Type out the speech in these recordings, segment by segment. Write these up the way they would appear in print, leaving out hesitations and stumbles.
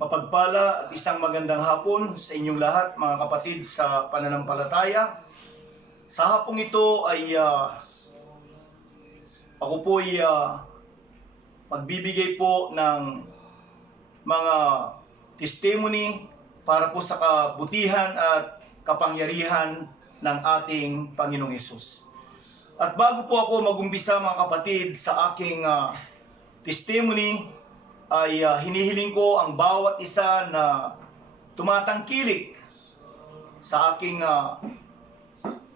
Mapagpala at isang magandang hapon sa inyong lahat, mga kapatid sa pananampalataya. Sa hapong ito ay ako po ay magbibigay po ng mga testimony para po sa kabutihan at kapangyarihan ng ating Panginoong Hesus. At bago po ako magumpisa, mga kapatid, sa aking testimony, ay hinihiling ko ang bawat isa na tumatangkilik sa aking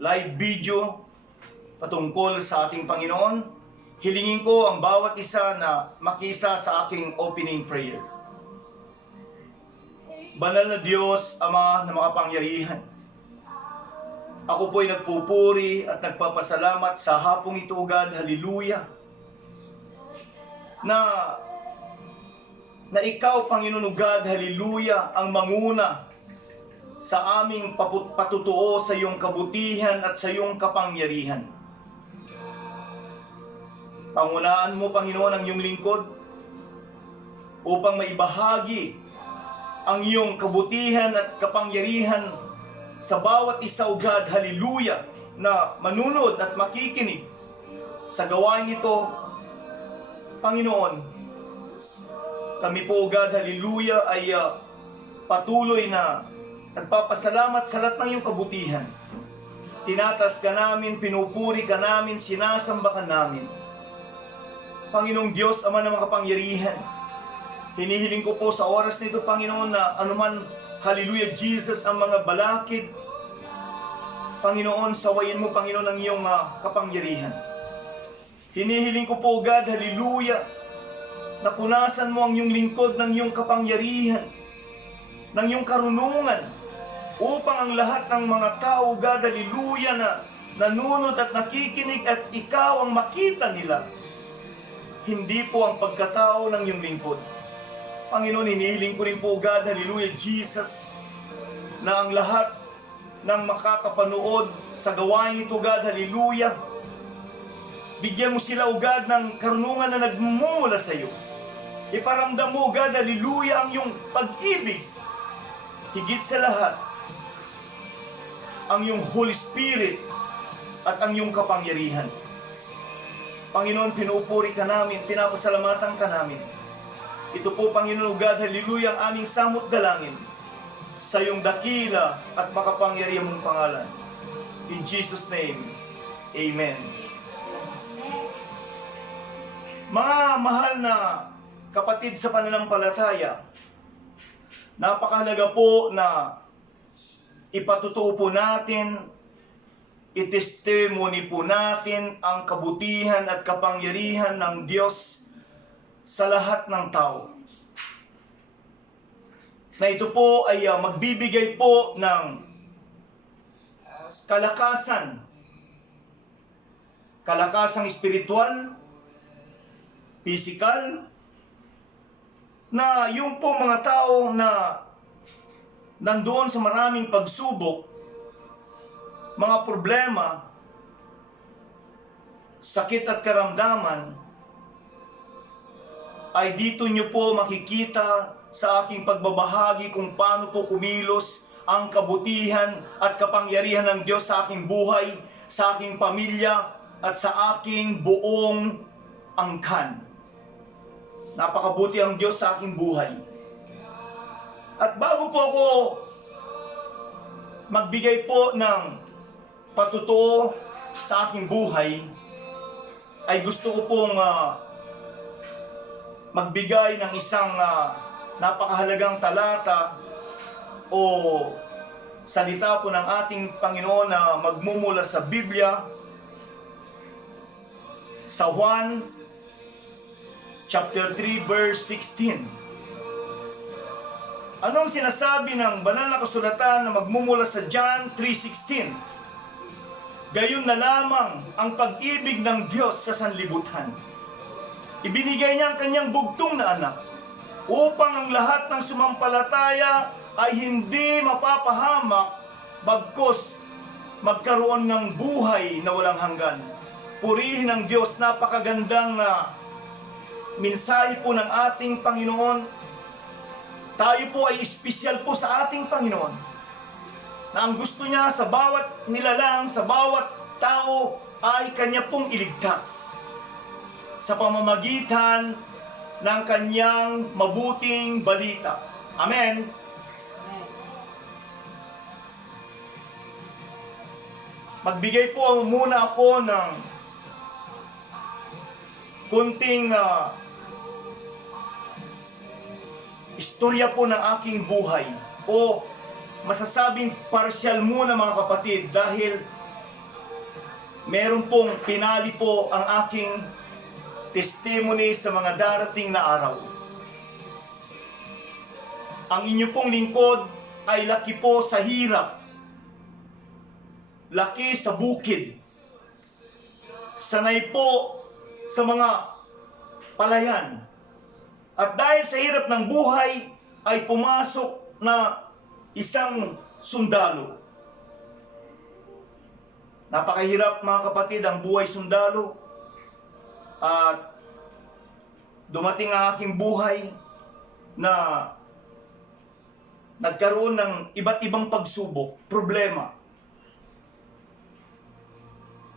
live video patungkol sa ating Panginoon. Hilingin ko ang bawat isa na makisa sa aking opening prayer. Banal na Diyos, Ama na makapangyarihan, ako po'y nagpupuri at nagpapasalamat sa hapong ito, God, hallelujah, na ikaw, Panginoon God, hallelujah, ang manguna sa aming patutuo sa iyong kabutihan at sa iyong kapangyarihan. Pangunaan mo, Panginoon, ang iyong lingkod upang maibahagi ang iyong kabutihan at kapangyarihan sa bawat isa, O God, hallelujah, na manunod at makikinig sa gawain ito, Panginoon. Kami po, God, hallelujah, ay patuloy na nagpapasalamat sa lahat ng iyong kabutihan. Tinatas ka namin, pinupuri ka namin, sinasamba ka namin. Panginoong Diyos, Ama na makapangyarihan, hinihiling ko po sa oras nito, Panginoon, na anuman, hallelujah, Jesus, ang mga balakid, Panginoon, sawayin mo, Panginoon, ang iyong kapangyarihan. Hinihiling ko po, God, hallelujah, napunasan mo ang iyong lingkod ng iyong kapangyarihan, ng iyong karunungan, upang ang lahat ng mga tao, God, hallelujah, na nanunod at nakikinig at ikaw ang makita nila, hindi po ang pagkatao ng iyong lingkod. Panginoon, hinihiling ko rin po, God, hallelujah, Jesus, na ang lahat ng makakapanood sa gawain ito, God, hallelujah, bigyan mo sila, O God, ng karunungan na nagmumula sa iyo. Iparamdam mo, God, hallelujah, ang iyong pag-ibig. Higit sa lahat, ang iyong Holy Spirit at ang iyong kapangyarihan. Panginoon, pinupuri ka namin, pinapasalamatan ka namin. Ito po, Panginoon, God, hallelujah, ang aming samot dalangin sa iyong dakila at makapangyarihan mong pangalan. In Jesus' name, Amen. Mga mahal na kapatid sa pananampalataya, napakahalaga po na ipatutuo po natin, itestimony po natin ang kabutihan at kapangyarihan ng Diyos sa lahat ng tao. Na ito po ay magbibigay po ng kalakasang espiritual, physical, na yung po mga tao na nandoon sa maraming pagsubok, mga problema, sakit at karamdaman, ay dito nyo po makikita sa aking pagbabahagi kung paano po kumilos ang kabutihan at kapangyarihan ng Diyos sa aking buhay, sa aking pamilya, at sa aking buong angkan. Napakabuti ang Diyos sa aking buhay. At bago po ako magbigay po ng patutuo sa aking buhay, ay gusto ko pong magbigay ng isang napakahalagang talata o salita po ng ating Panginoon na magmumula sa Biblia, sa Juan chapter 3 verse 16. Anong sinasabi ng banal na kasulatan na magmumula sa John 3:16? Gayon na lamang ang pag-ibig ng Diyos sa sanlibutan. Ibinigay niya ang kanyang bugtong na anak upang ang lahat ng sumampalataya ay hindi mapapahamak, bagkus magkaroon ng buhay na walang hanggan. Purihin ang Diyos, napakagandang mensahe po ng ating Panginoon tayo po ay espesyal po sa ating Panginoon, na ang gusto niya sa bawat nilalang, sa bawat tao ay Kanya pong iligtas sa pamamagitan ng Kanyang mabuting balita. Amen. Magbigay po muna ako ng kunting istorya po ng aking buhay, o masasabing partial muna mga kapatid, dahil meron pong pinali po ang aking testimony sa mga darating na araw. Ang inyo pong lingkod ay laki po sa hirap, laki sa bukid, sanay po sa mga palayan. At dahil sa hirap ng buhay, ay pumasok na isang sundalo. Napakahirap mga kapatid ang buhay sundalo. At dumating ang aking buhay na nagkaroon ng iba't ibang pagsubok, problema.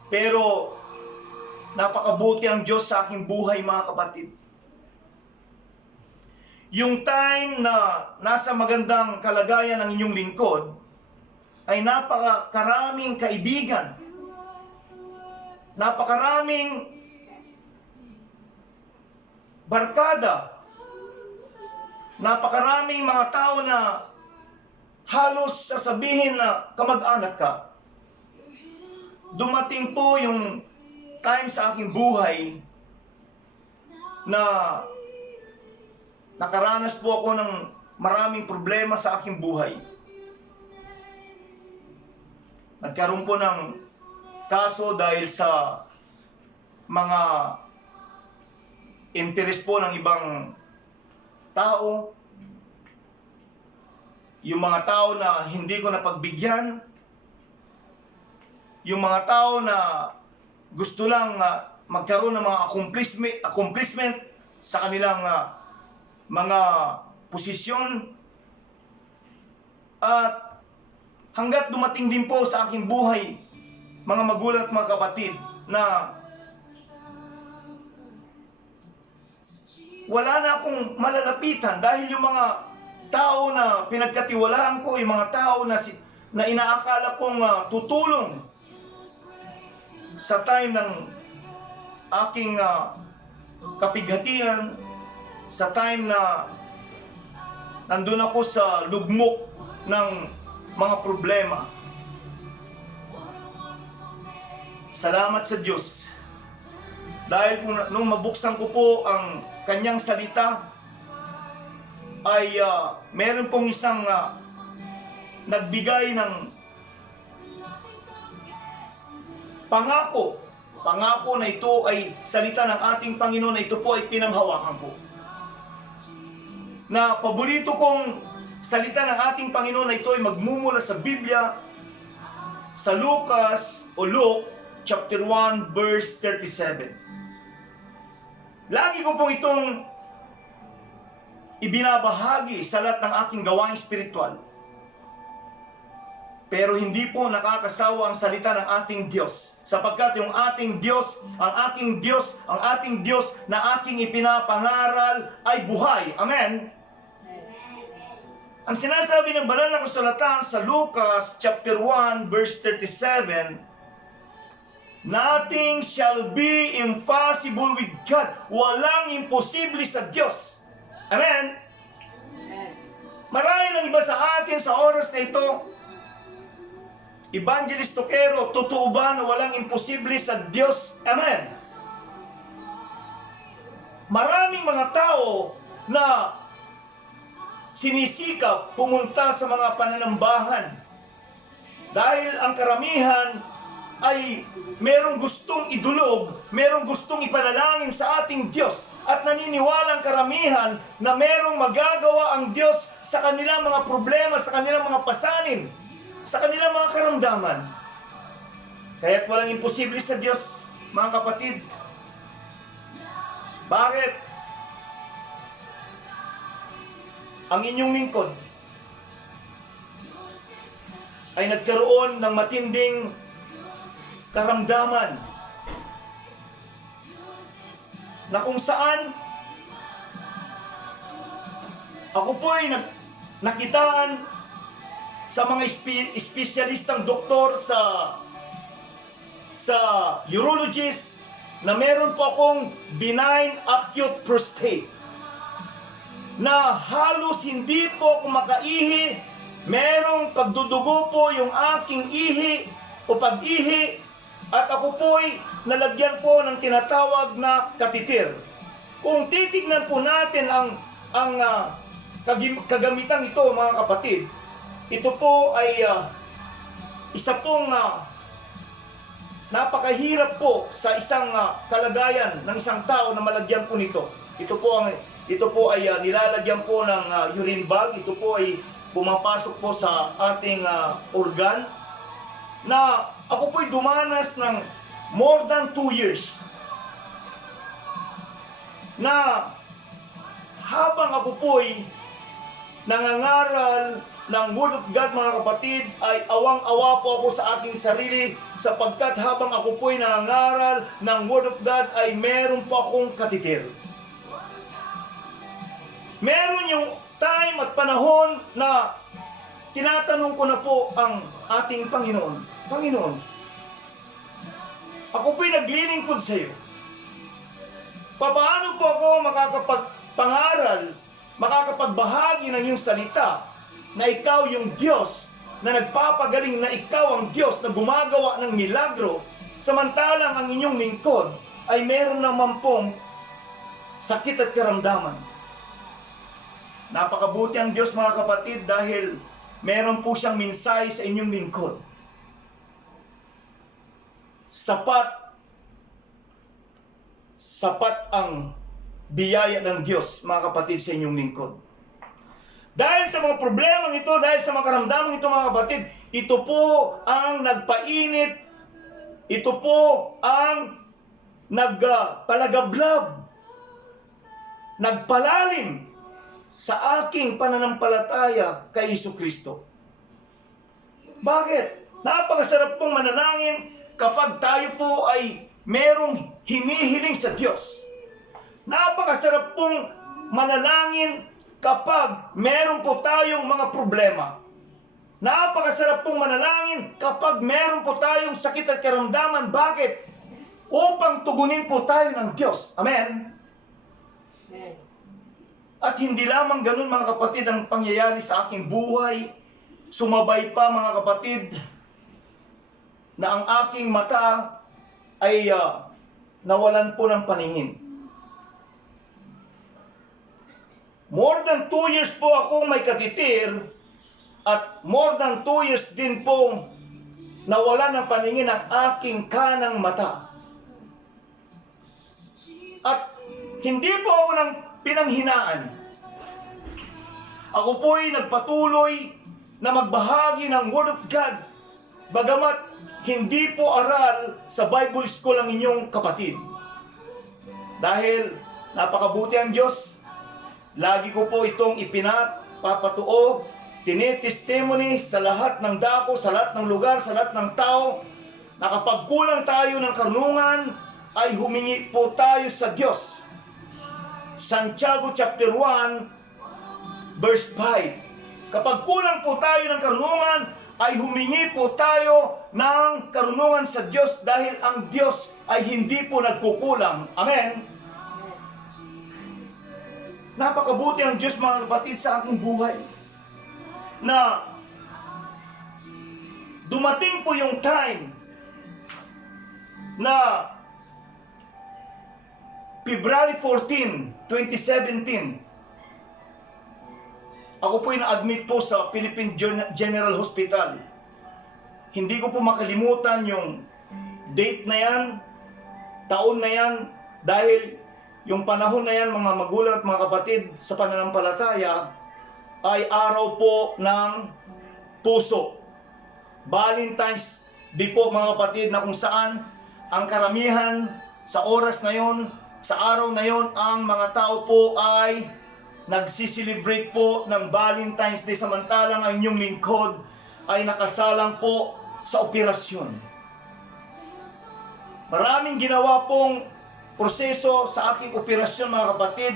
Pero napakabuti ang Diyos sa aking buhay mga kapatid. Yung time na nasa magandang kalagayan ng inyong lingkod, ay napakaraming kaibigan, napakaraming barkada, napakaraming mga tao na halos sasabihin na kamag-anak ka. Dumating po yung time sa aking buhay na nakaranas po ako ng maraming problema sa aking buhay. Nagkaroon po ng kaso dahil sa mga interest po ng ibang tao. Yung mga tao na hindi ko napagbigyan. Yung mga tao na gusto lang magkaroon ng mga accomplishment sa kanilang mga posisyon. At hanggat dumating din po sa aking buhay, mga magulang at mga kapatid, na wala na akong malalapitan dahil yung mga tao na pinagkatiwalaan ko, yung mga tao na inaakala kong tutulong sa time ng aking kapighatian, sa time na nandun ako sa lugmok ng mga problema. Salamat sa Diyos. Dahil nung mabuksan ko po ang Kanyang salita, ay meron pong isang nagbigay ng pangako na ito ay salita ng ating Panginoon, na ito po ay pinanghawakan ko. Na paborito kong salita ng ating Panginoon na ito ay magmumula sa Biblia, sa Lucas o Luke chapter 1 verse 37. Lagi ko pong itong ibinabahagi sa lahat ng aking gawaing spiritual. Pero hindi po nakakasawa ang salita ng ating Diyos, sapagkat yung ating Diyos, ang ating Diyos na aking ipinapangaral ay buhay. Amen? Ang sinasabi ng banal na kasulatan sa Lucas chapter 1 verse 37, nothing shall be impossible with God. Walang imposible sa Diyos. Amen? Marahil ang iba sa atin sa oras na ito, Evangelist Tokero, totoo ba na walang imposible sa Diyos? Amen? Maraming mga tao na sinisikap pumunta sa mga pananambahan dahil ang karamihan ay merong gustong idulog, merong gustong ipanalangin sa ating Diyos, at naniniwalang karamihan na merong magagawa ang Diyos sa kanilang mga problema, sa kanilang mga pasanin, sa kanilang mga karamdaman. Kaya't walang imposible sa Diyos, mga kapatid. Bakit? ang inyong lingkod ay nagkaroon ng matinding karamdaman na kung saan ako po ay nakitaan sa mga espesyalistang doktor sa urologist na meron po akong benign acute prostate na halos hindi po ako makaihi, merong pagdudugo po yung aking ihi o pag-ihi at ako po ay nalagyan po ng tinatawag na kateter. Kung titignan po natin ang kagamitan ito, mga kapatid, ito po ay isa pong napakahirap po sa isang kalagayan ng isang tao na malagyan po nito. Ito po ay nilalagyan po ng urine bag. Ito po ay pumapasok po sa ating organ na ako po ay dumanas ng more than 2 years na habang ako po ay nangangaral ng Word of God, mga kapatid, ay awang-awa po ako sa aking sarili sapagkat habang ako po ay nangangaral ng Word of God ay meron po akong kateter. Meron yung time at panahon na tinatanong ko na po ang ating Panginoon. Panginoon, ako po'y naglilingkod sa iyo. Paano po ako makakapagpangaral, makakapagbahagi ng iyong salita na ikaw yung Diyos na nagpapagaling, na ikaw ang Diyos na gumagawa ng milagro, samantalang ang inyong lingkod ay meron naman pong sakit at karamdaman. Napakabuti ang Diyos, mga kapatid, dahil meron po siyang mensahe sa inyong lingkod. Sapat ang biyaya ng Diyos, mga kapatid, sa inyong lingkod. Dahil sa mga problemang ito, dahil sa mga karamdamang ito, mga kapatid, ito po ang nagpainit, ito po ang nagpalagablab, nagpalalim sa aking pananampalataya kay Jesucristo. Bakit? Napakasarap pong manalangin kapag tayo po ay merong hinihiling sa Diyos. Napakasarap pong manalangin kapag meron po tayong mga problema. Napakasarap pong manalangin kapag meron po tayong sakit at karamdaman. Bakit? Upang tugunin po tayo ng Diyos. Amen? Amen. At hindi lamang ganun, mga kapatid, ang pangyayari sa aking buhay. Sumabay pa, mga kapatid, na ang aking mata ay nawalan po ng paningin. More than 2 years po akong may kateter at more than 2 years din po nawalan ng paningin ang aking kanang mata. At hindi po ako nang pinanghinaan. Ako po ay nagpatuloy na magbahagi ng Word of God, bagamat hindi po aral sa Bible School ang inyong kapatid. Dahil napakabuti ang Diyos, lagi ko po itong ipinapapatuo, tinitestimony sa lahat ng dako, sa lahat ng lugar, sa lahat ng tao, na kapag kulang tayo ng karunungan, ay humingi po tayo sa Diyos. Santiago chapter 1, verse 5. Kapag kulang po tayo ng karunungan, ay humingi po tayo ng karunungan sa Diyos dahil ang Diyos ay hindi po nagkukulang. Amen? Napakabuti ang Diyos, mga kapatid, sa aking buhay. Na dumating po yung time na February 14, 2017, ako po ay na-admit po sa Philippine General Hospital. Hindi ko po makalimutan yung date na yan, taon na yan, dahil yung panahon na yan, mga magulang at mga kapatid, sa pananampalataya, ay araw po ng puso. Valentine's Day po, mga kapatid, na kung saan ang karamihan sa oras na yon, sa araw na yon, ang mga tao po ay nagsiselebrate po ng Valentine's Day samantalang ang inyong lingkod ay nakasalang po sa operasyon. Maraming ginawa pong proseso sa aking operasyon mga kapatid,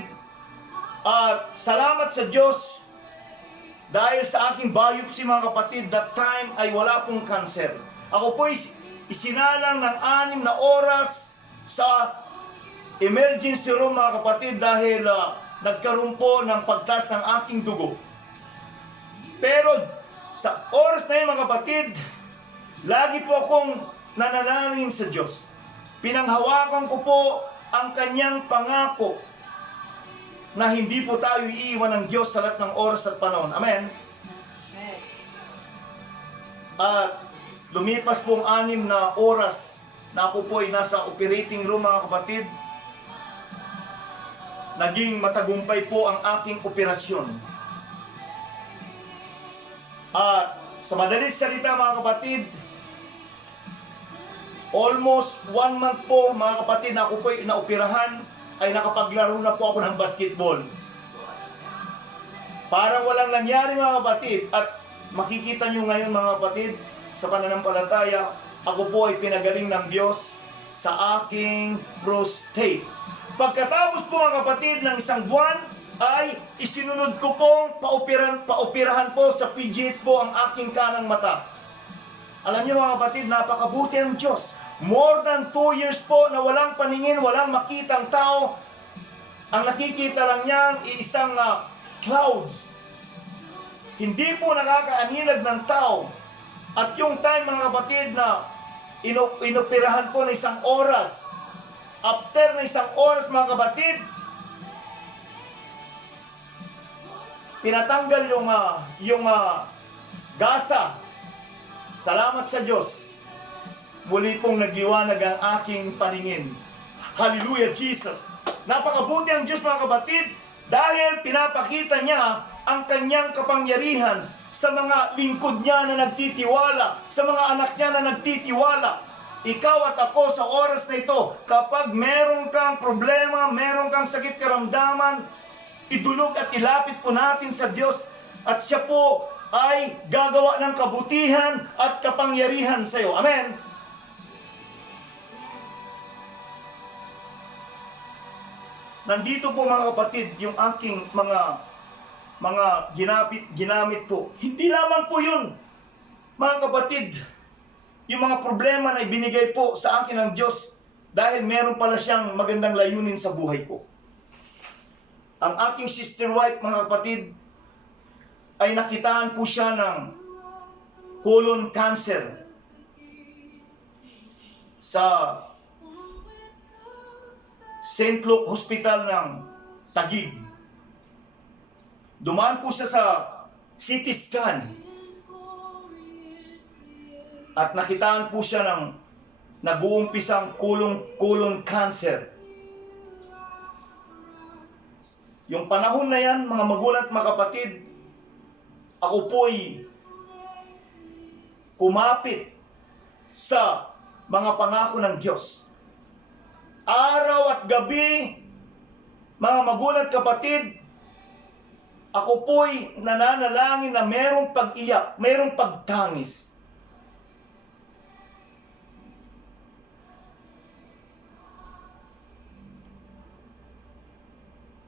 at salamat sa Diyos dahil sa aking biopsy mga kapatid, that time ay wala pong cancer. Ako po isinalang ng 6 na oras sa emergency room mga kapatid dahil nagkaroon po ng pagtaas ng aking dugo. Pero sa oras na yun mga kapatid, lagi po akong nananalangin sa Diyos. Pinanghawakan ko po ang kanyang pangako na hindi po tayo iiwan ng Diyos sa lahat ng oras at panahon. Amen? At lumipas pong 6 na oras na ako po ay nasa operating room mga kapatid. Naging matagumpay po ang aking operasyon. At sa madalit salita mga kapatid, almost 1 month po mga kapatid na ako po ay naoperahan, ay nakapaglaro na po ako ng basketball. Parang walang nangyari mga kapatid. At makikita nyo ngayon mga kapatid, sa pananampalataya, ako po ay pinagaling ng Diyos sa aking prostate. Pagkatapos po mga kapatid ng 1 buwan, ay isinunod ko pong paoperahan po sa PGH po ang aking kanang mata. Alam niyo mga kapatid, napakabuti ang Diyos. More than 2 years po na walang paningin, walang makitang tao. Ang nakikita lang niyan isang clouds. Hindi po nakakaaninag ng tao. At yung time mga kapatid na inoperahan po na 1 oras, after na 1 oras mga kapatid, tinatanggal yung gasa. Salamat sa Diyos. Muli pong nagliwanag ang aking paningin. Hallelujah, Jesus. Napakabuti ang Diyos mga kapatid dahil pinapakita niya ang kanyang kapangyarihan sa mga lingkod niya na nagtitiwala, sa mga anak niya na nagtitiwala. Ikaw at ako sa oras na ito, kapag meron kang problema, meron kang sakit karamdaman, idulog at ilapit po natin sa Diyos at siya po ay gagawa ng kabutihan at kapangyarihan sa iyo. Amen? Nandito po mga kapatid yung aking mga ginamit po. Hindi lamang po yun, mga kapatid, yung mga problema na ibinigay po sa akin ng Diyos dahil meron pala siyang magandang layunin sa buhay ko. Ang aking sister wife, mga kapatid, ay nakitaan po siya ng colon cancer sa St. Luke Hospital ng Taguig. Dumaan po siya sa CT scan at nakitaan po siya ng nag-uumpisang colon cancer. Yung panahon na yan, mga magulang at mga kapatid, ako po'y kumapit sa mga pangako ng Diyos. Araw at gabi, mga magulang at kapatid, ako po'y nananalangin na merong pag-iyak, merong pagtangis.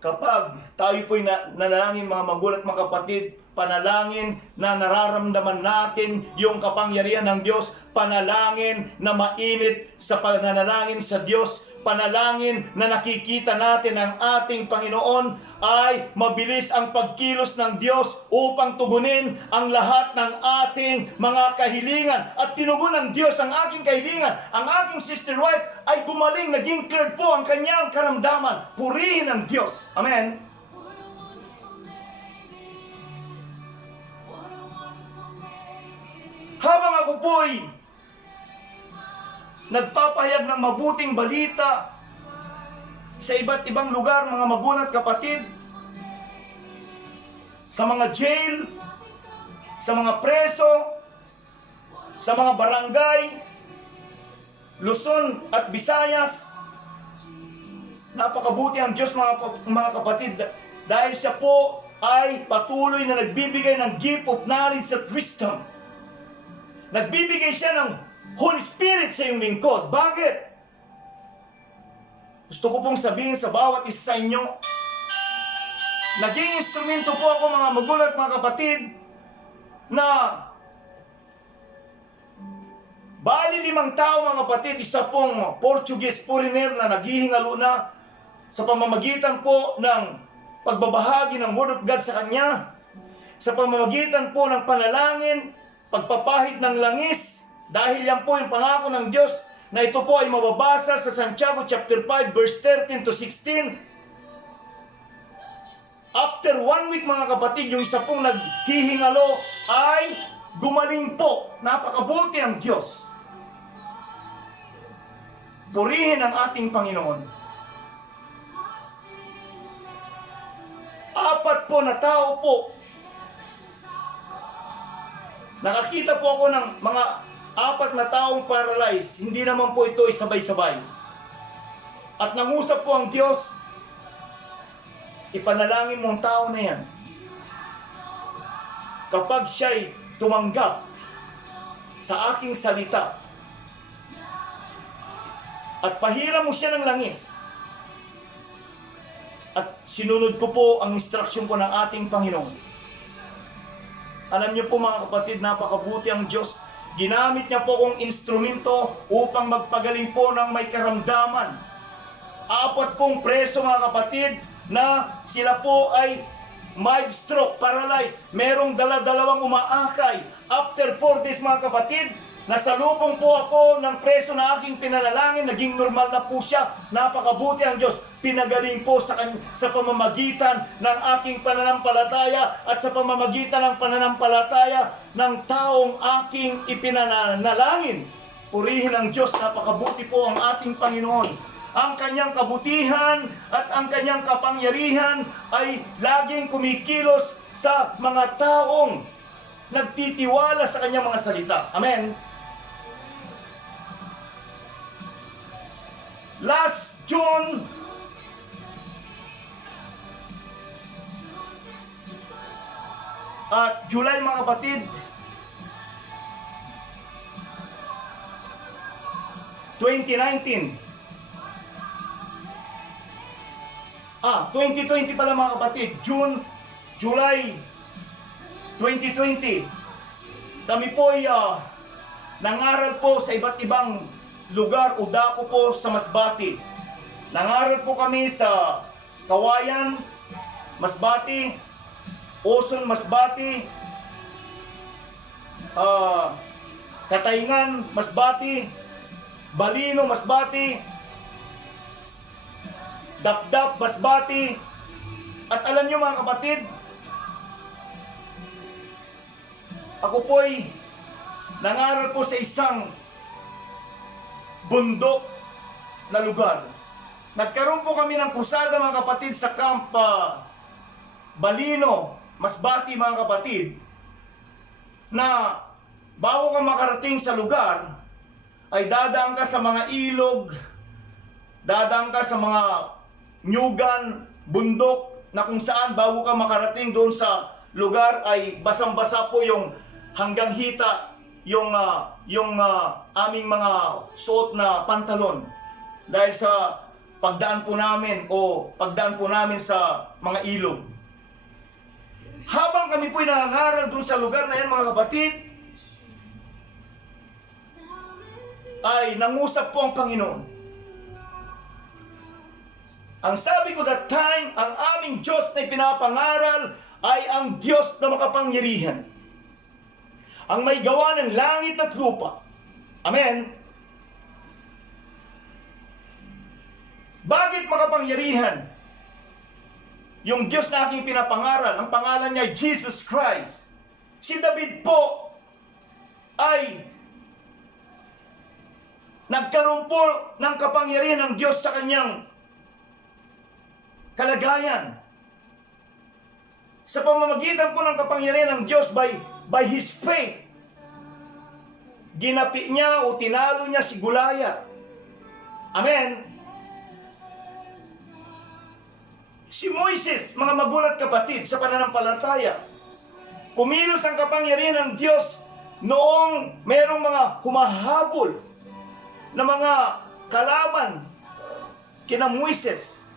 Kapag tayo po'y nanalangin mga magulang at mga kapatid, panalangin na nararamdaman natin yung kapangyarihan ng Diyos, panalangin na mainit sa pananalangin sa Diyos, panalangin na nakikita natin ang ating Panginoon, ay mabilis ang pagkilos ng Diyos upang tugunin ang lahat ng ating mga kahilingan. At tinugon ng Diyos ang aking kahilingan. Ang aking sister wife ay gumaling, naging cleared po ang kanyang karamdaman. Purihin ang Diyos. Amen? Habang ako po'y nagpapahayag ng mabuting balita sa iba't ibang lugar, mga magulang at kapatid, sa mga jail, sa mga preso, sa mga barangay, Luzon at Visayas. Napakabuti ang Diyos mga kapatid Dahil siya po ay patuloy na nagbibigay ng gift of knowledge at wisdom. Nagbibigay siya ng Holy Spirit sa iyong lingkod. Bakit? Gusto ko pong sabihin sa bawat isa sa inyo, naging instrumento po ako mga magulang at mga kapatid na bali 5 tao mga kapatid, isa pong Portuguese foreigner na naghihingalo na sa pamamagitan po ng pagbabahagi ng Word of God sa kanya, sa pamamagitan po ng panalangin, pagpapahid ng langis, dahil yan po yung pangako ng Diyos na ito po ay mababasa sa Santiago chapter 5 verse 13 to 16. After 1 week mga kapatid, yung isa pong naghihingalo ay gumaling po. Napakabuti ang Diyos. Purihin ang ating Panginoon. 4 po na tao po. Nakakita po ako ng mga 4 na taong paralyzed. Hindi naman po ito sabay-sabay. At nangusap po ang Diyos, ipanalangin mo ang tao na yan. Kapag siya'y tumanggap sa aking salita at pahiram mo siya ng langis, at sinunod ko po ang instruksyon ko ng ating Panginoon. Alam niyo po mga kapatid, napakabuti ang Diyos. Ginamit niya po kong instrumento upang magpagaling po ng may karamdaman. 4 pong preso mga kapatid na sila po ay mild stroke, paralyzed. Merong dala-dalawang umaakay. After 4 days mga kapatid, nasalubong po ako ng preso na aking pinanalangin. Naging normal na po siya. Napakabuti ang Diyos. Pinagaling po sa pamamagitan ng aking pananampalataya at sa pamamagitan ng pananampalataya ng taong aking ipinanalangin. Purihin ang Diyos. Napakabuti po ang ating Panginoon. Ang kanyang kabutihan at ang kanyang kapangyarihan ay laging kumikilos sa mga taong nagtitiwala sa kanyang mga salita. Amen. Last June at July mga kapatid, 2019. 2020 pala mga kapatid, July 2020. Kami po ay nangaral po sa iba't ibang lugar o dako po sa Masbate. Nangaral po kami sa Kawayan, Masbate, Oson, Masbate, Katayngan, Masbate, Balino, Masbate, Dapdap, Masbate. At alam nyo mga kapatid, ako po'y nangaral po sa isang bundok na lugar. Nagkaroon po kami ng krusada mga kapatid sa Camp Balino, Masbate mga kapatid, na bago ka makarating sa lugar ay dadaan ka sa mga ilog, dadaan ka sa mga nyugan, bundok, na kung saan bago ka makarating doon sa lugar ay basang-basa po yung hanggang hita yung aming mga suot na pantalon dahil sa pagdaan po namin sa mga ilog. Habang kami po'y nangangaral doon sa lugar na yan mga kapatid, ay nangusap po ang Panginoon. Ang sabi ko that time, ang aming Diyos na ipinapangaral ay ang Diyos na makapangyarihan. Ang may gawa ng langit at lupa. Amen? Bakit makapangyarihan? Yung Diyos na aking pinapangaral, ang pangalan niya ay Jesus Christ. Si David po ay nagkaroon po ng kapangyarihan ng Diyos sa kanyang kalagayan. Sa pamamagitan po ng kapangyarihan ng Diyos by His faith, ginapi niya o tinalo niya si Goliath. Amen? Si Si Moises, mga magulang kapatid, sa pananampalataya, kumilos ang kapangyarihan ng Diyos noong merong mga humahabol na mga kalaban kina Moises.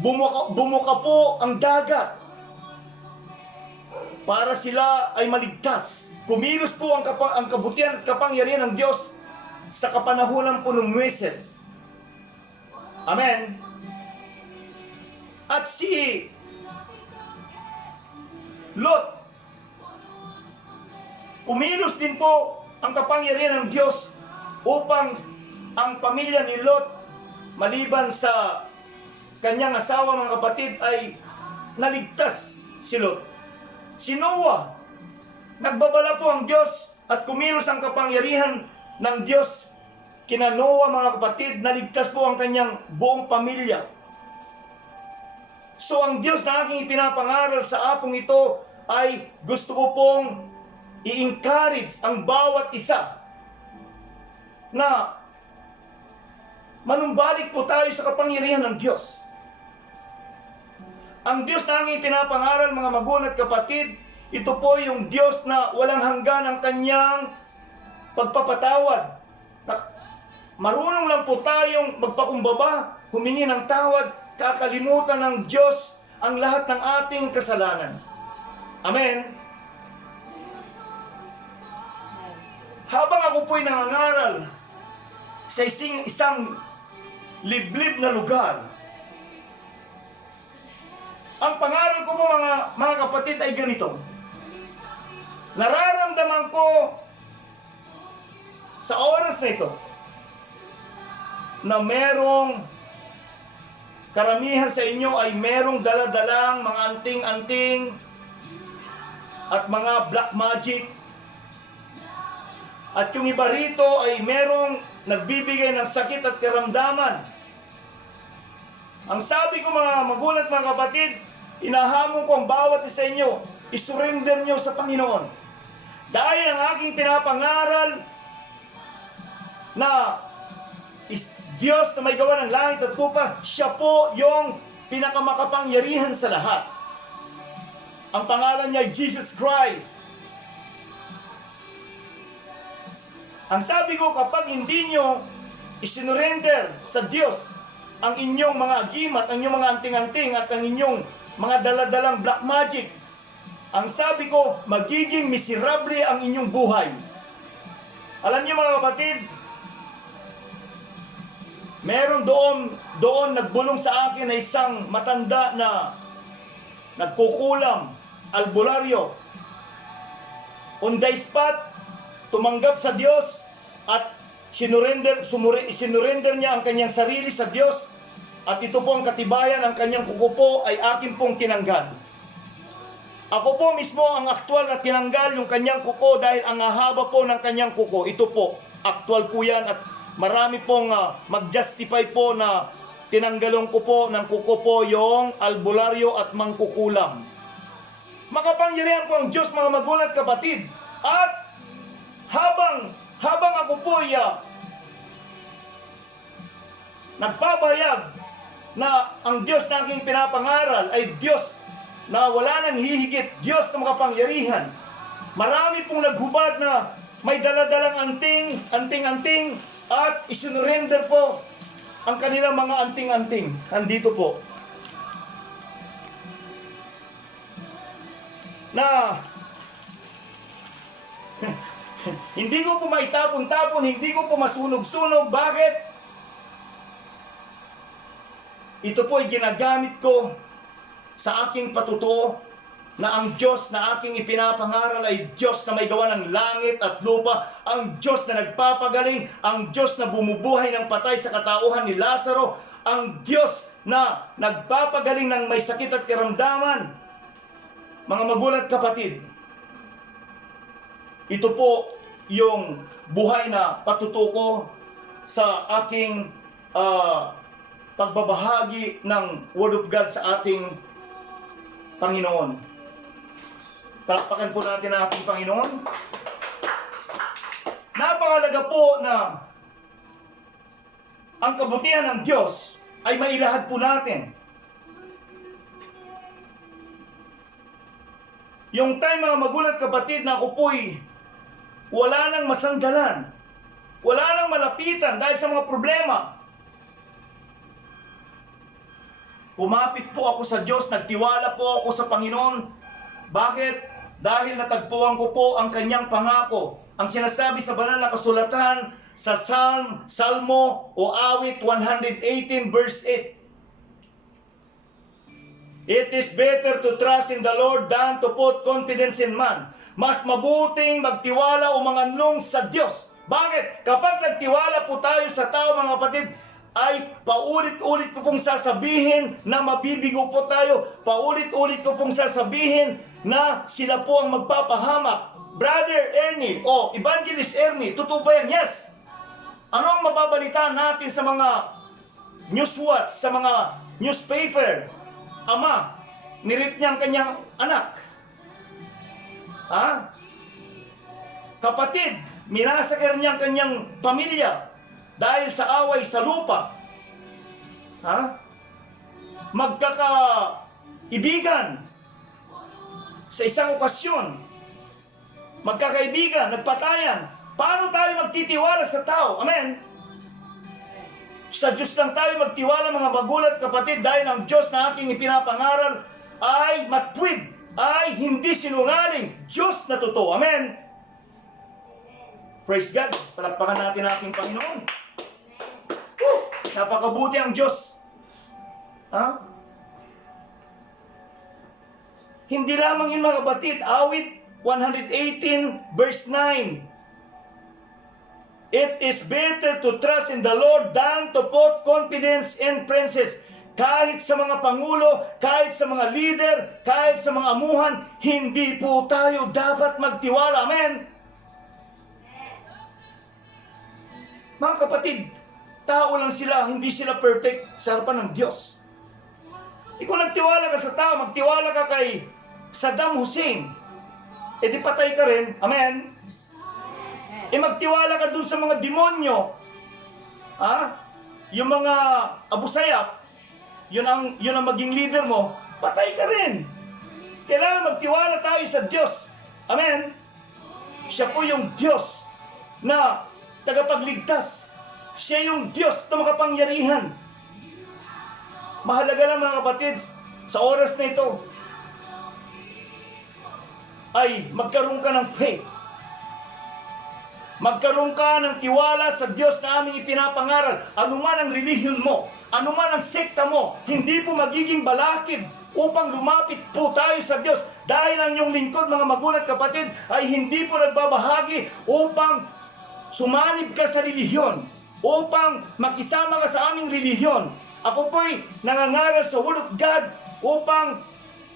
Bumuka po ang dagat para sila ay maligtas. Kumilos po ang kabutihan at kapangyarihan ng Diyos sa kapanahunan po ng Moises. Amen. At si Lot, kumilos din po ang kapangyarihan ng Diyos upang ang pamilya ni Lot, maliban sa kanyang asawa, mga kapatid, ay naligtas si Lot. Si Noah, nagbabala po ang Diyos at kumilos ang kapangyarihan ng Diyos kina Noah, mga kapatid, naligtas po ang kanyang buong pamilya. So ang Diyos na aking ipinapangaral sa apong ito ay gusto ko pong i-encourage ang bawat isa na manumbalik po tayo sa kapangyarihan ng Diyos. Ang Diyos na aking ipinapangaral, mga magulang at kapatid, ito po yung Diyos na walang hanggan ang kanyang pagpapatawad. Marunong lang po tayong magpakumbaba, humingi ng tawad, kakalimutan ng Diyos ang lahat ng ating kasalanan. Amen. Habang ako po'y nangangaral sa isang liblib na lugar, ang pangaral ko po, mga kapatid, ay ganito. Nararamdaman ko sa oras na ito na merong karamihan sa inyo ay merong daladalang mga anting-anting at mga black magic. At yung iba rito ay merong nagbibigay ng sakit at karamdaman. Ang sabi ko, mga magulang at mga kapatid, inahamon ko ang bawat isa inyo, isurrender nyo sa Panginoon. Dahil ang aking pinapangaral na Diyos na may gawa ng langit at lupa, siya po yung pinakamakapangyarihan sa lahat. Ang pangalan niya ay Jesus Christ. Ang sabi ko, kapag hindi nyo isinurrender sa Diyos ang inyong mga agimat, ang inyong mga anting-anting at ang inyong mga daladalang black magic, ang sabi ko, magiging miserable ang inyong buhay. Alam niyo, mga kapatid, meron doon nagbulong sa akin na isang matanda na nagkukulam, albularyo. On the spot, tumanggap sa Diyos at sinurrender niya ang kanyang sarili sa Diyos. At ito po ang katibayan, ang kanyang kuko po ay akin pong tinanggal. Ako po mismo ang aktual na tinanggal yung kanyang kuko dahil ang haba po ng kanyang kuko. Ito po, aktual po yan at marami pong mag-justify po na tinanggalong ko po ng kuko po yung albularyo at mangkukulam. Makapangyarihan po ang Diyos, mga magulang at kapatid. At habang ako po nagpapahayag na ang Diyos na aking pinapangaral ay Diyos na wala nang hihigit, Diyos na makapangyarihan. Marami pong naghubad na may daladalang anting-anting at isinurrender po ang kanilang mga anting-anting. Andito po. Na hindi ko po maitapon-tapon, hindi ko po masunog-sunog. Bakit? Ito po ay ginagamit ko sa aking patutuo na ang Diyos na aking ipinapangaral ay Diyos na may gawa ng langit at lupa, ang Diyos na nagpapagaling, ang Diyos na bumubuhay ng patay sa katauhan ni Lazaro, ang Diyos na nagpapagaling ng may sakit at karamdaman. Mga magulang at kapatid, ito po yung buhay na patutuko sa aking pagbabahagi ng Word of God sa ating Panginoon. Palakpakan po natin ang ating Panginoon. Napakalaga po na ang kabutihan ng Diyos ay mailahad po natin. Yung time mga magulang at kapatid na ako po'y wala nang masanggalan, wala nang malapitan dahil sa mga problema. Kumapit po ako sa Diyos, nagtiwala po ako sa Panginoon. Bakit? Dahil natagpuan ko po ang kanyang pangako. Ang sinasabi sa banal na kasulatan sa Salmo o Awit 118 verse 8. It is better to trust in the Lord than to put confidence in man. Mas mabuting magtiwala o manganong sa Diyos. Bakit? Kapag nagtiwala po tayo sa tao, mga kapatid, ay paulit-ulit ko pong sasabihin na mabibigo po tayo. Paulit-ulit ko pong sasabihin na sila po ang magpapahamak. Brother Ernie o Evangelist Ernie, totoo ba yan? Yes. Ano ang mababalitaan natin sa mga newswatch, sa mga newspaper? Ama, nirip niya ang kanyang anak. Ha? Kapatid, minasakir niya ang kanyang pamilya dahil sa away sa lupa. Ha? Magkakaibigan sa isang okasyon. Magkakaibigan, nagpatayan. Paano tayo magtitiwala sa tao? Amen? Sa Diyos lang tayo magtiwala, mga magulang at kapatid, dahil ang Diyos na aking ipinapangaral ay matwid, ay hindi sinungaling. Diyos na totoo. Amen? Praise God. Palakpakan natin ang ating Panginoon. Napakabuti ang Diyos. Ha? Hindi lamang yun, mga kapatid. Awit 118 verse 9. It is better to trust in the Lord than to put confidence in princes. Kahit sa mga pangulo, kahit sa mga leader, kahit sa mga amuhan, hindi po tayo dapat magtiwala. Amen? Mga kapatid, tao lang sila, hindi sila perfect sa harapan ng Diyos. Kung nagtiwala ka sa tao, magtiwala ka kay Saddam Hussein, di patay ka rin. Amen? Magtiwala ka dun sa mga demonyo. Yung mga Abu Sayyaf, yun ang maging leader mo, patay ka rin. Kailangan magtiwala tayo sa Diyos. Amen? Siya po yung Diyos na tagapagligtas. Siya yung Diyos na makapangyarihan. Mahalaga lang, mga kapatid, sa oras na ito, ay magkaroon ka ng faith. Magkaroon ka ng tiwala sa Diyos na aming ipinapangaral. Ano man ang relihiyon mo, ano man ang sekta mo, hindi po magiging balakid upang lumapit po tayo sa Diyos. Dahil ang iyong lingkod, mga magulang kapatid, ay hindi po nagbabahagi upang sumanib ka sa relihiyon, upang makisama ka sa aming relihiyon. Ako po'y nangangaral sa Word of God upang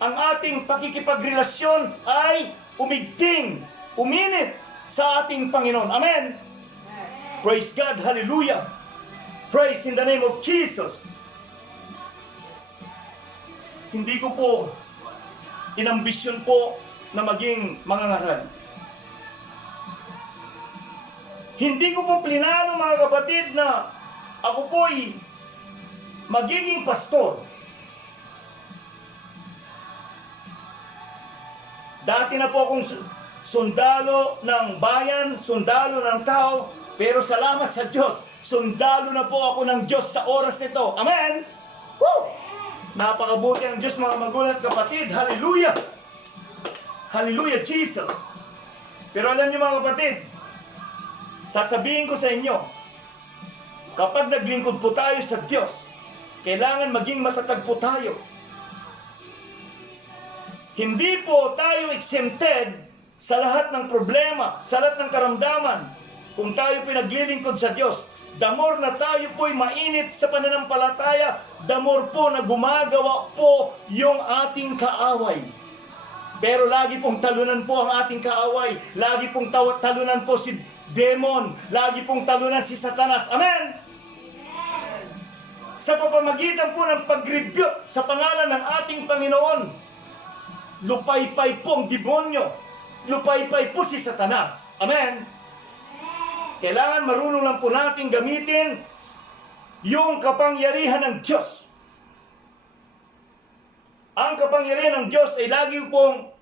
ang ating pakikipagrelasyon ay umigting, uminit sa ating Panginoon. Amen? Praise God. Hallelujah. Praise in the name of Jesus. Hindi ko po inambisyon po na maging mangangaral. Hindi ko po plinano, mga kapatid, na ako po'y magiging pastor. Dati na po akong sundalo ng bayan, sundalo ng tao, pero salamat sa Diyos, sundalo na po ako ng Diyos sa oras nito. Amen? Woo! Napakabuti ang Diyos, mga magulang at kapatid. Hallelujah! Hallelujah, Jesus! Pero alam niyo, mga kapatid, sasabihin ko sa inyo, kapag naglingkod po tayo sa Diyos, kailangan maging matatag po tayo. Hindi po tayo exempted sa lahat ng problema, sa lahat ng karamdaman. Kung tayo pinaglilingkod sa Diyos, the more na tayo po'y mainit sa pananampalataya, the more po na gumagawa po yung ating kaaway. Pero lagi pong talunan po ang ating kaaway. Lagi pong talunan po si demon. Lagi pong talunan si Satanas. Amen? Sa pamamagitan po ng pag-rebuke sa pangalan ng ating Panginoon, lupaypay po ang demonyo. Lupaypay po si Satanas. Amen? Kailangan marunong lang po natin gamitin yung kapangyarihan ng Diyos. Ang kapangyarihan ng Diyos ay lagi pong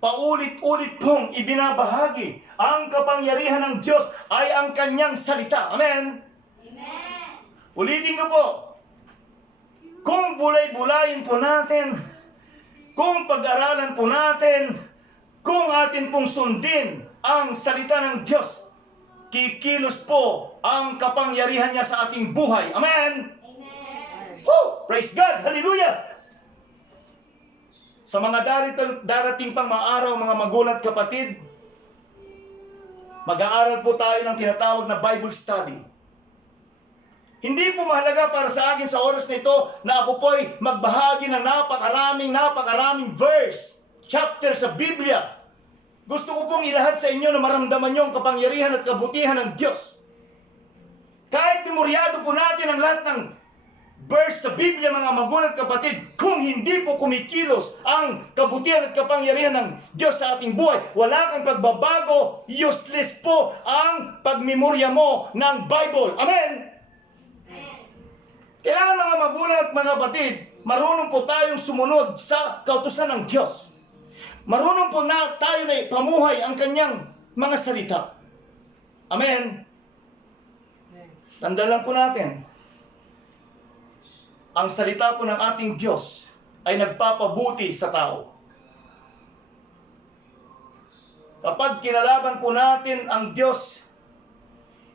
paulit-ulit pong ibinabahagi. Ang kapangyarihan ng Diyos ay ang kanyang salita. Amen? Amen. Ulitin ko po. Kung bulay-bulayin po natin, kung pag-aralan po natin, kung atin pong sundin ang salita ng Diyos, kikilos po ang kapangyarihan niya sa ating buhay. Amen? Amen. Woo! Praise God! Hallelujah! Sa mga darating pang mga araw, mga magulang at kapatid, mag-aaral po tayo ng tinatawag na Bible study. Hindi po mahalaga para sa akin sa oras na ito na ako po'y magbahagi ng napakaraming verse, chapter sa Biblia. Gusto ko pong ilahad sa inyo na maramdaman nyo ang kapangyarihan at kabutihan ng Diyos. Kahit memoryado po natin ang lahat ng verse sa Biblia, mga magulang at kapatid, kung hindi po kumikilos ang kabutihan at kapangyarihan ng Diyos sa ating buhay, wala kang pagbabago, useless po ang pagmemorya mo ng Bible. Amen? Kailangan mga magulang at mga kapatid, marunong po tayong sumunod sa kautusan ng Diyos. Marunong po na tayo na pamuhay ang kanyang mga salita. Amen? Tandaan lang po natin, ang salita po ng ating Diyos ay nagpapabuti sa tao. Kapag kinalaban po natin ang Diyos,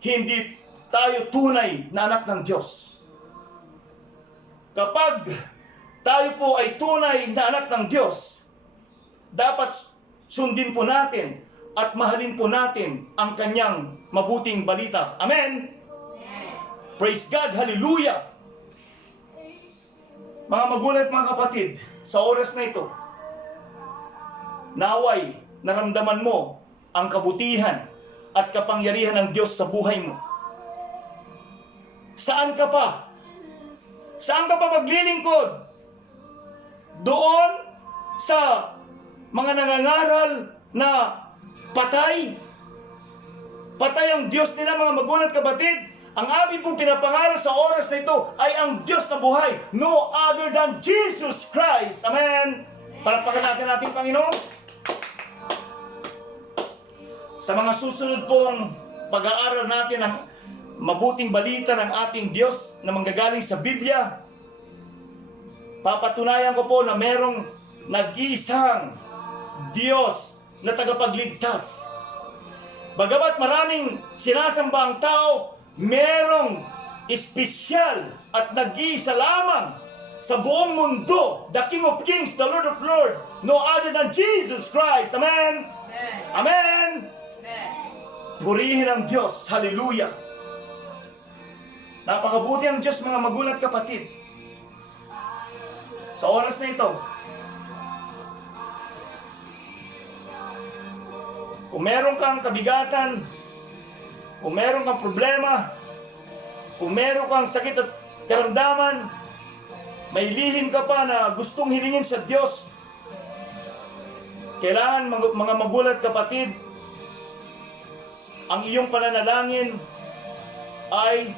hindi tayo tunay na anak ng Diyos. Kapag tayo po ay tunay na anak ng Diyos, dapat sundin po natin at mahalin po natin ang kanyang mabuting balita. Amen? Praise God! Hallelujah! Mga magulang at mga kapatid, sa oras na ito, naway naramdaman mo ang kabutihan at kapangyarihan ng Diyos sa buhay mo. Saan ka pa? Saan ka pa maglilingkod? Doon sa mga nangangaral na patay? Patay ang Diyos nila, mga magulang at kapatid. Ang aming pong pinapangaral sa oras na ito ay ang Diyos na buhay. No other than Jesus Christ. Amen. Palakpakan natin ating Panginoon. Sa mga susunod pong pag-aaral natin ng mabuting balita ng ating Diyos na manggagaling sa Biblia, papatunayan ko po na merong nag-iisang Diyos na tagapagligtas. Bagamat maraming sinasamba ang tao, merong espesyal at nag-iisa lamang sa buong mundo, the King of Kings, the Lord of Lords, no other than Jesus Christ. Amen? Amen! Purihin ang Diyos. Hallelujah! Napakabuti ang Diyos, mga magulang at kapatid. Sa oras na ito, kung meron kang kabigatan, kung meron kang problema, kung meron kang sakit at karamdaman, may lihim ka pa na gustong hilingin sa Diyos, kailangan mga magulang at kapatid, ang iyong pananalangin ay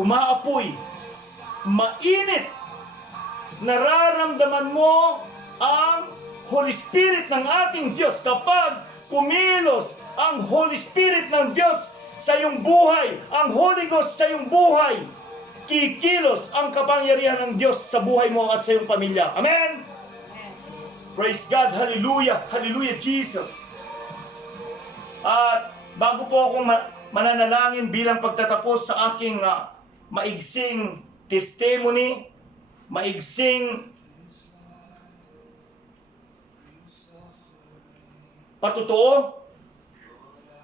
umaapoy, mainit. Nararamdaman mo ang Holy Spirit ng ating Diyos. Kapag kumilos ang Holy Spirit ng Diyos sa iyong buhay, ang Holy Ghost sa iyong buhay, kikilos ang kapangyarihan ng Diyos sa buhay mo at sa iyong pamilya. Amen? Praise God! Hallelujah! Hallelujah, Jesus! At bago po akong mananalangin bilang pagtatapos sa aking maigsing testimony, maigsing patutuo,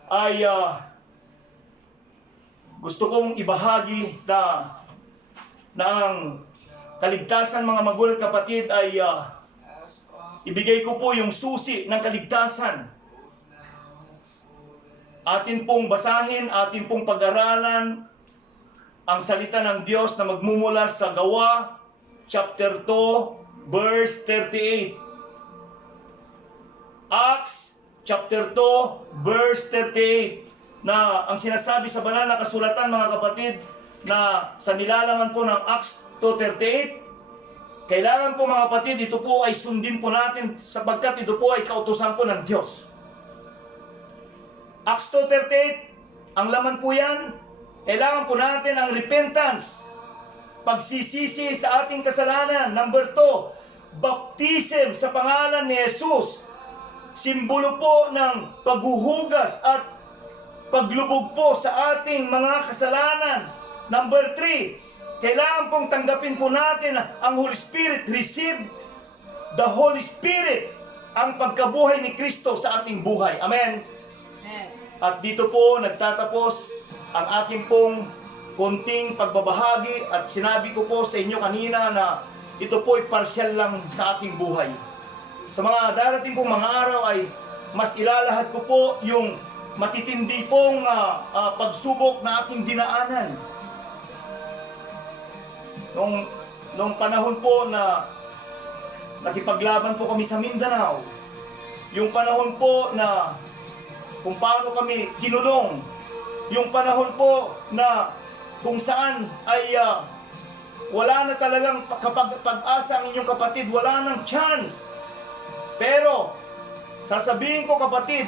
ay gusto kong ibahagi na ang kaligtasan, mga magulang kapatid, ay ibigay ko po yung susi ng kaligtasan. Atin pong basahin, atin pong pag-aralan ang salita ng Diyos na magmumula sa Gawa, chapter 2, verse 38. Acts, chapter 2, verse 38. Na ang sinasabi sa banal na kasulatan, mga kapatid, na sa nilalaman po ng Acts 2:38, Kailangan po mga kapatid, ito po ay sundin po natin sapagkat ito po ay kautusan po ng Diyos. Acts 2:38, ang laman po yan, kailangan po natin ang repentance, pagsisisi sa ating kasalanan. Number 2, baptism sa pangalan ni Jesus, simbolo po ng paghuhugas at paglubog po sa ating mga kasalanan. Number 3, kailangan pong tanggapin po natin ang Holy Spirit. Receive the Holy Spirit, ang pagkabuhay ni Kristo sa ating buhay. Amen. At dito po nagtatapos ang aking pong konting pagbabahagi at sinabi ko po sa inyo kanina na ito po ay partial lang sa ating buhay. Sa mga darating pong mga araw ay mas ilalahad ko po yung matitindi pong pagsubok na aking dinaanan. Nung panahon po na nakipaglaban po kami sa Mindanao, yung panahon po na kung paano kami kinulong, yung panahon po na kung saan ay wala na talagang pag-asa ang inyong kapatid, wala nang chance. Pero sasabihin ko kapatid,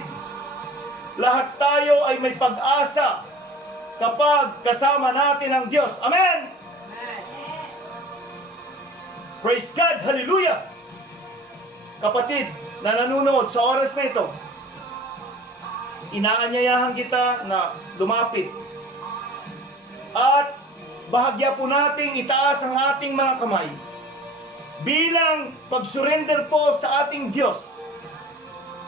lahat tayo ay may pag-asa kapag kasama natin ang Diyos. Amen! Praise God! Hallelujah! Kapatid na nanonood sa oras na ito, inaanyayahan kita na lumapit at bahagya po nating itaas ang ating mga kamay bilang pag-surrender po sa ating Diyos,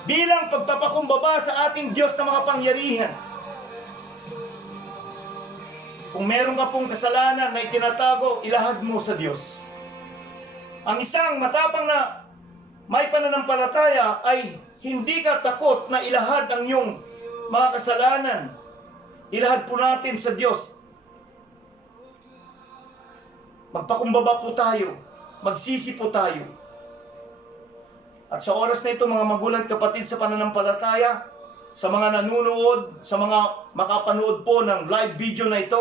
bilang pagpapakumbaba sa ating Diyos na makapangyarihan. Kung meron ka pong kasalanan na itinatago, ilahad mo sa Diyos. Ang isang matapang na may pananampalataya ay hindi ka takot na ilahad ang iyong mga kasalanan. Ilahad po natin sa Diyos. Magpakumbaba po tayo. Magsisi po tayo. At sa oras na ito, mga magulang kapatid sa pananampalataya, sa mga nanunood, sa mga makapanood po ng live video na ito,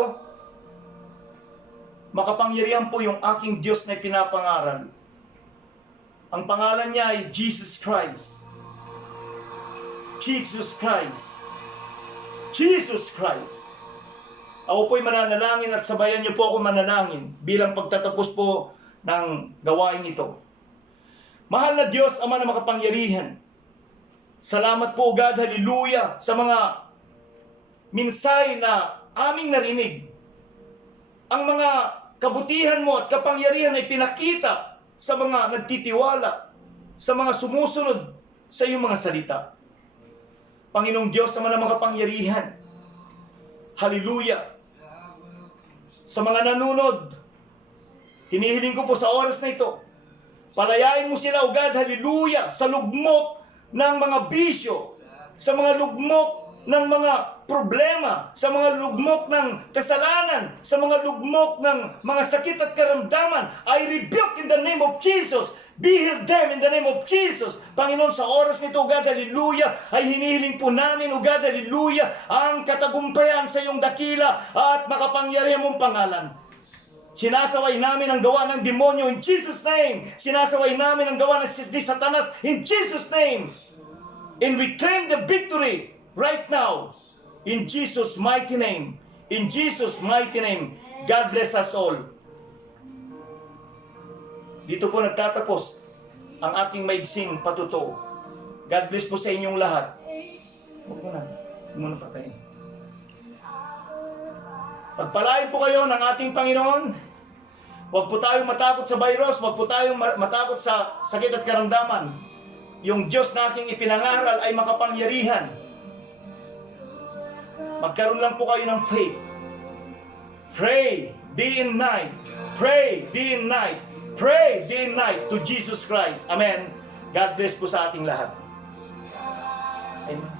makapangyarihan po yung aking Diyos na pinapangaral. Ang pangalan niya ay Jesus Christ. Jesus Christ. Jesus Christ. Ako po'y mananalangin at sabayan niyo po ako manalangin bilang pagtatapos po ng gawain ito. Mahal na Diyos, Ama na makapangyarihan, salamat po God, hallelujah, sa mga minsay na aming narinig. Ang mga kabutihan mo at kapangyarihan ay pinakita sa mga nagtitiwala, sa mga sumusunod sa iyong mga salita. Panginoong Diyos, Ama na makapangyarihan, hallelujah, sa mga nanunod, hinihiling ko po sa oras na ito, palayain mo sila, O God, hallelujah, sa lugmok ng mga bisyo, sa mga lugmok ng mga problema, sa mga lugmok ng kasalanan, sa mga lugmok ng mga sakit at karamdaman. I rebuke in the name of Jesus. Be healed them in the name of Jesus. Panginoon, sa oras nito, God, hallelujah, ay hinihiling po namin, O God, hallelujah, ang katagumpayan sa iyong dakila at makapangyarihan mong pangalan. Sinasaway namin ang gawa ng demonyo in Jesus' name. Sinasaway namin ang gawa ng Satanas in Jesus' name. And we claim the victory right now in Jesus' mighty name. In Jesus' mighty name. God bless us all. Dito po nagtatapos ang aking maigsing patuto. God bless po sa inyong lahat. Huwag mo na patayin. Pagpalain po kayo ng ating Panginoon. Huwag po tayong matakot sa virus, huwag po tayong matakot sa sakit at karamdaman. Yung Diyos na ating ipinangaral ay makapangyarihan. Magkaroon lang po kayo ng faith. Pray day and night. Pray day and night. Pray day and night to Jesus Christ. Amen. God bless po sa ating lahat. Amen.